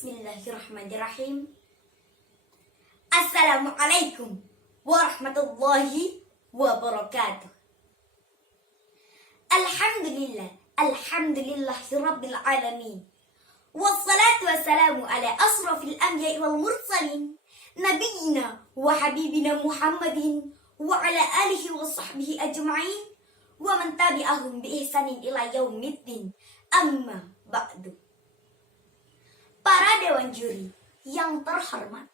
Bismillahirrahmanirrahim. Assalamualaikum warahmatullahi wabarakatuh. Alhamdulillahirabbil alamin. Wassalatu wassalamu ala asrafil anbiya'i wal mursalin, nabiyyina wa habibina Muhammadin wa ala alihi wa sahbihi ajma'in wa man tabi'ahum bi ihsanin ila yaumiddin. Amma ba'du. Para dewan juri yang terhormat,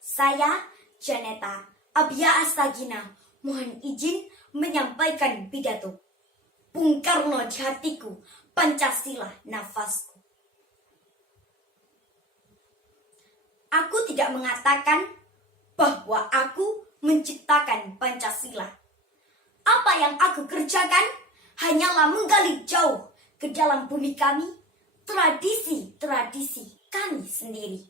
saya Janeta Abia Astagina mohon izin menyampaikan pidato Bung Karno di hatiku, Pancasila nafasku. Aku tidak mengatakan bahwa aku menciptakan Pancasila. Apa yang aku kerjakan hanyalah menggali jauh ke dalam bumi kami, tradisi kami sendiri.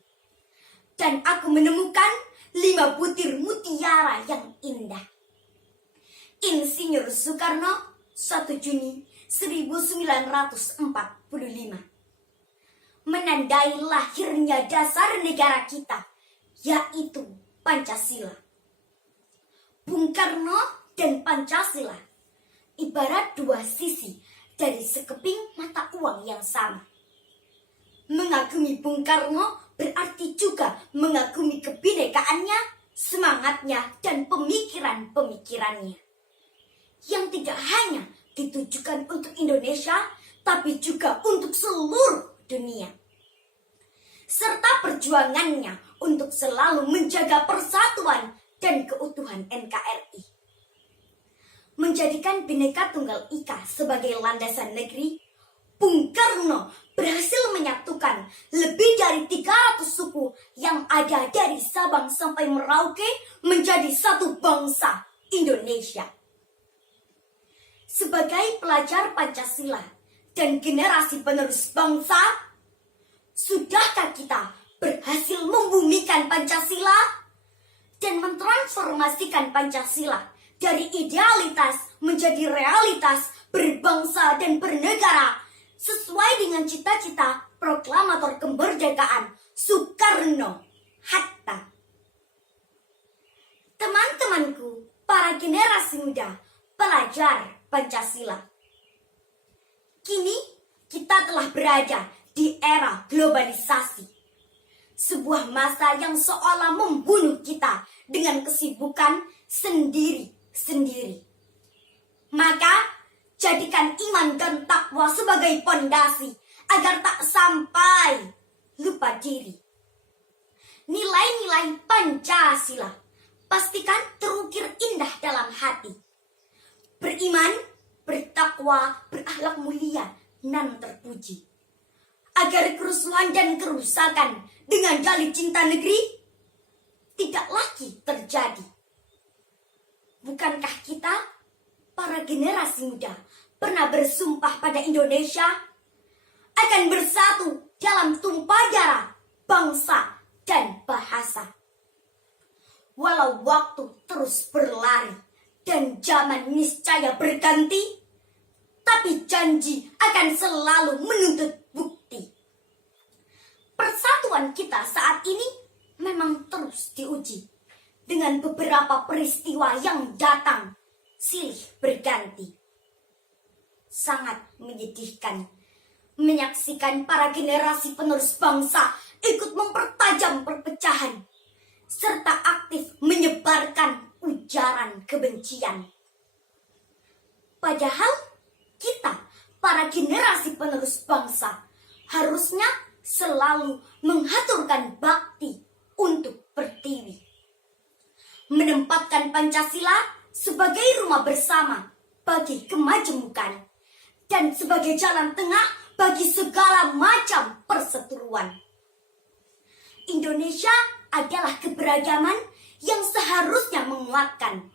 Dan aku menemukan 5 butir mutiara yang indah. Insinyur Soekarno, 1 Juni 1945, menandai lahirnya dasar negara kita, yaitu Pancasila. Bung Karno dan Pancasila ibarat 2 sisi dari sekeping mata uang yang sama. Mengagumi Bung Karno berarti juga mengagumi kebinekaannya, semangatnya, dan pemikiran-pemikirannya yang tidak hanya ditujukan untuk Indonesia, tapi juga untuk seluruh dunia, serta perjuangannya untuk selalu menjaga persatuan dan keutuhan NKRI. Menjadikan Bhinneka Tunggal Ika sebagai landasan negeri, Bung Karno berhasil menyatukan lebih dari 300 suku yang ada dari Sabang sampai Merauke menjadi satu bangsa Indonesia. Sebagai pelajar Pancasila dan generasi penerus bangsa, sudahkah kita berhasil membumikan Pancasila dan mentransformasikan Pancasila dari idealitas menjadi realitas berbangsa dan bernegara sesuai dengan cita-cita proklamator kemerdekaan Soekarno-Hatta? Teman-temanku, para generasi muda, pelajar Pancasila, kini kita telah berada di era globalisasi, sebuah masa yang seolah membunuh kita dengan kesibukan sendiri-sendiri. Maka jadikan iman dan takwa sebagai pondasi agar tak sampai lupa diri. Nilai-nilai Pancasila pastikan terukir indah dalam hati. Beriman, bertakwa, berakhlak mulia, nan terpuji. Agar kerusuhan dan kerusakan dengan dalih cinta negeri tidak lagi terjadi. Bukankah kita, para generasi muda, pernah bersumpah pada Indonesia akan bersatu dalam tumpah darah, bangsa, dan bahasa? Walau waktu terus berlari dan zaman niscaya berganti, tapi janji akan selalu menuntut bukti. Persatuan kita saat ini memang terus diuji dengan beberapa peristiwa yang datang silih berganti. Sangat menyedihkan menyaksikan para generasi penerus bangsa ikut mempertajam perpecahan serta aktif menyebarkan ujaran kebencian. Padahal kita, para generasi penerus bangsa, harusnya selalu mengaturkan bakti untuk pertiwi, menempatkan Pancasila sebagai rumah bersama bagi kemajemukan dan sebagai jalan tengah bagi segala macam perseteruan. Indonesia adalah keberagaman yang seharusnya menguatkan,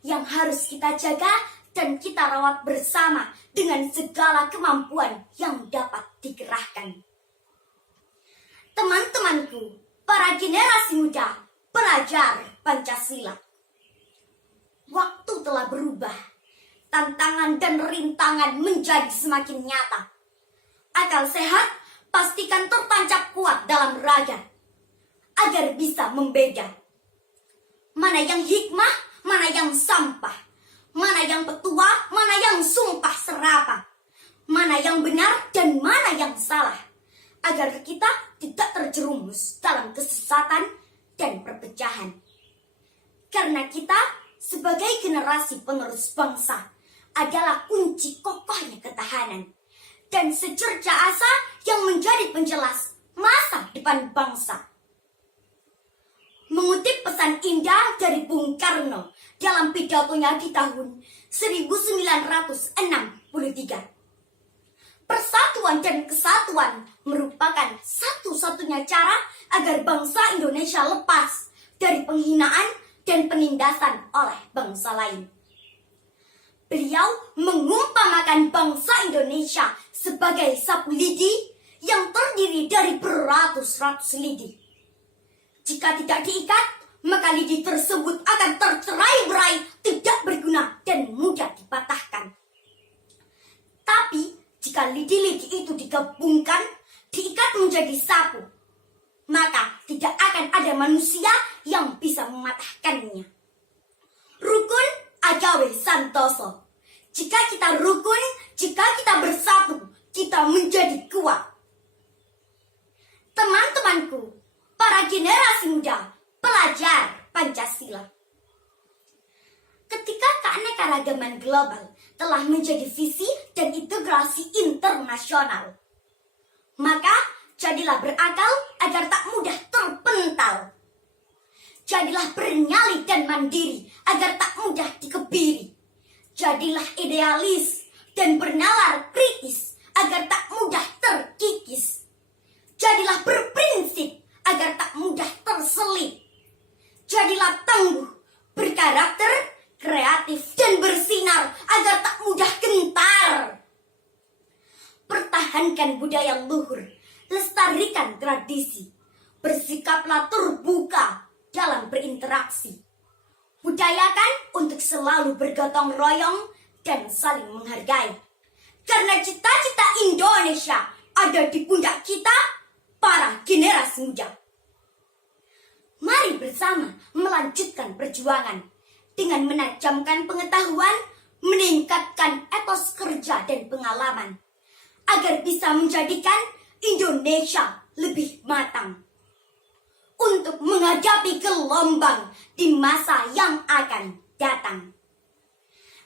yang harus kita jaga dan kita rawat bersama dengan segala kemampuan yang dapat dikerahkan. Teman-temanku, para generasi muda, pelajar Pancasila, waktu telah berubah. Tantangan dan rintangan menjadi semakin nyata. Akal sehat pastikan tertancap kuat dalam raga agar bisa membeda mana yang hikmah, mana yang sampah, mana yang petua, mana yang sumpah serapah, mana yang benar dan mana yang salah, agar kita tidak terjerumus dalam kesesatan dan perpecahan. Karena kita sebagai generasi penerus bangsa adalah kunci kokohnya ketahanan dan secerca asa yang menjadi penjelas masa depan bangsa. Mengutip pesan indah dari Bung Karno dalam pidatonya di tahun 1963, persatuan dan kesatuan merupakan satu-satunya cara agar bangsa Indonesia lepas dari penghinaan dan penindasan oleh bangsa lain. Beliau mengumpamakan bangsa Indonesia sebagai sapu lidi yang terdiri dari beratus-ratus lidi. Jika tidak diikat, maka lidi tersebut akan tercerai-berai, tidak berguna dan mudah dipatahkan. Tapi jika lidi-lidi itu digabungkan, diikat menjadi sapu, maka tidak akan ada manusia yang bisa mematahkannya. Rukun agawe santoso. Jika kita rukun, jika kita bersatu, kita menjadi kuat. Teman-temanku, para generasi muda, pelajar Pancasila. Ketika keanekaragaman global telah menjadi visi dan integrasi internasional, maka jadilah berakal agar tak mudah terpental. Jadilah bernyali dan mandiri agar tak mudah dikebiri. Jadilah idealis dan bernalar kritis agar tak mudah terkikis. Jadilah berprinsip agar tak mudah terselip. Jadilah tangguh, berkarakter, kreatif, dan bersinar agar tak mudah gentar. Pertahankan budaya luhur, lestarikan tradisi, bersikaplah terbuka dalam berinteraksi. Budayakan untuk selalu bergotong royong dan saling menghargai. Karena cita-cita Indonesia ada di pundak kita, para generasi muda. Mari bersama melanjutkan perjuangan dengan menajamkan pengetahuan, meningkatkan etos kerja dan pengalaman, agar bisa menjadikan Indonesia lebih matang untuk menghadapi gelombang di masa yang akan datang.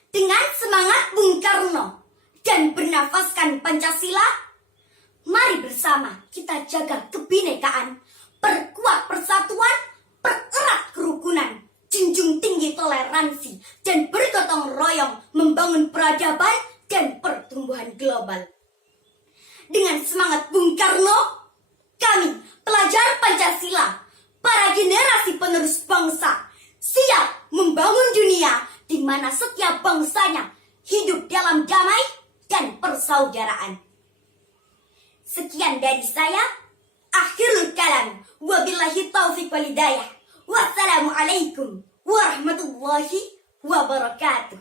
Dengan semangat Bung Karno dan bernafaskan Pancasila, mari bersama kita jaga kebinekaan, perkuat persatuan, pererat kerukunan, junjung tinggi toleransi, dan bergotong royong membangun peradaban dan pertumbuhan global. Dengan semangat Bung Karno, kami, pelajar Pancasila, para generasi penerus bangsa, siap membangun dunia di mana setiap bangsanya hidup dalam damai dan persaudaraan. Sekian dari saya, akhirul kalam, wabillahi taufiq walhidayah. Wassalamualaikum warahmatullahi wabarakatuh.